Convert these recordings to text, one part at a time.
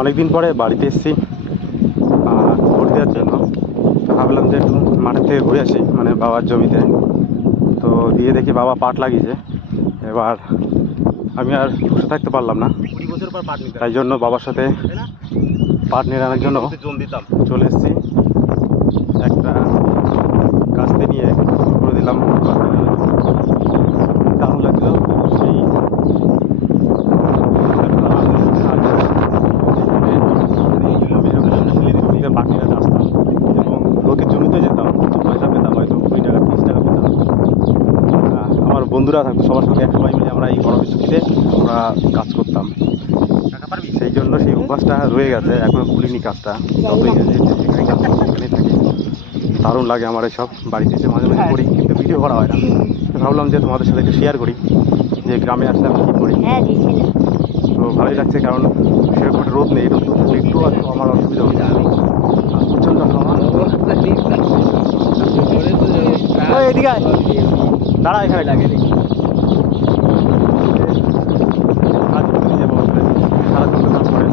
অনেকদিন পরে বাড়িতে এসেছি ভোট দেওয়ার জন্য। তো ভাবলাম যে একটু মাঠের থেকে ঘুরে আসি, মানে বাবার জমিতে। তো দিয়ে দেখি বাবা পাট লাগিয়েছে। এবার আমি আর বসে থাকতে পারলাম না, 20 বছর পর পাট নিতে তাই জন্য বাবার সাথে পাট নিড়ানোর জন্য জল দিতাম। চলে এসেছি। একটা কাস্তে নিয়ে শুরু করে দিলাম। দারুণ লাগছিল সেই জমিতে পাট নিড়াতে আসতাম এবং লোকের জমিতে যেতাম, কিছু পয়সা পেতাম, হয়তো 20 টাকা 30 টাকা পেতাম। আমার বন্ধুরা থাকতো, সবার সঙ্গে এক সবাই মিলে আমরা এই গরমের ছুটিতে আমরা কাজ করতাম। সেই জন্য সেই অভ্যাসটা রয়ে গেছে, এখনো ভুলিনি কাজটা। যতই যেখানে কাজ করি সেখানেই থাকি। দারুণ লাগে আমার এসব। বাড়িতে এসে মাঝে মাঝে করি, কিন্তু ভিডিও করা হয় না। তো ভাবলাম যে তোমাদের সাথে একটু শেয়ার করি যে গ্রামে আসলে আমি কী করি। তো ভালোই লাগছে, কারণ সেরকম একটা রোদ নেই। রোদ থাকলে একটু হয়তো আমার অসুবিধা হয়ে যায়। প্রচণ্ড হাওয়া। ওই এদিকে আয়। দাঁড়া এখানে লাগে কাজ করতে নিজে বাবা করে সারাক্ষণ তো কাজ করে,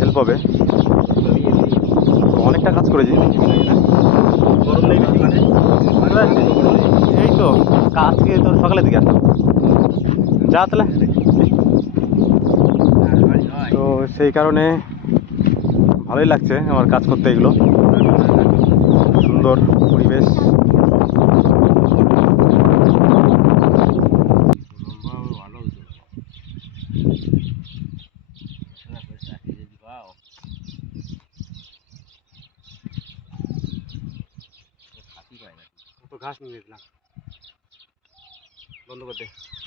হেল্প হবে। তো অনেকটা কাজ করেছি। গরম নেই বেশি মানে এই তো আজকে তোর সকালের দিকে আসলাম। যা তাহলে। তো সেই কারণে ভালোই লাগছে আমার কাজ করতে। এগুলো সুন্দর পরিবেশ। ঘাস নিয়ে গেছিলাম, বন্ধ করে দে।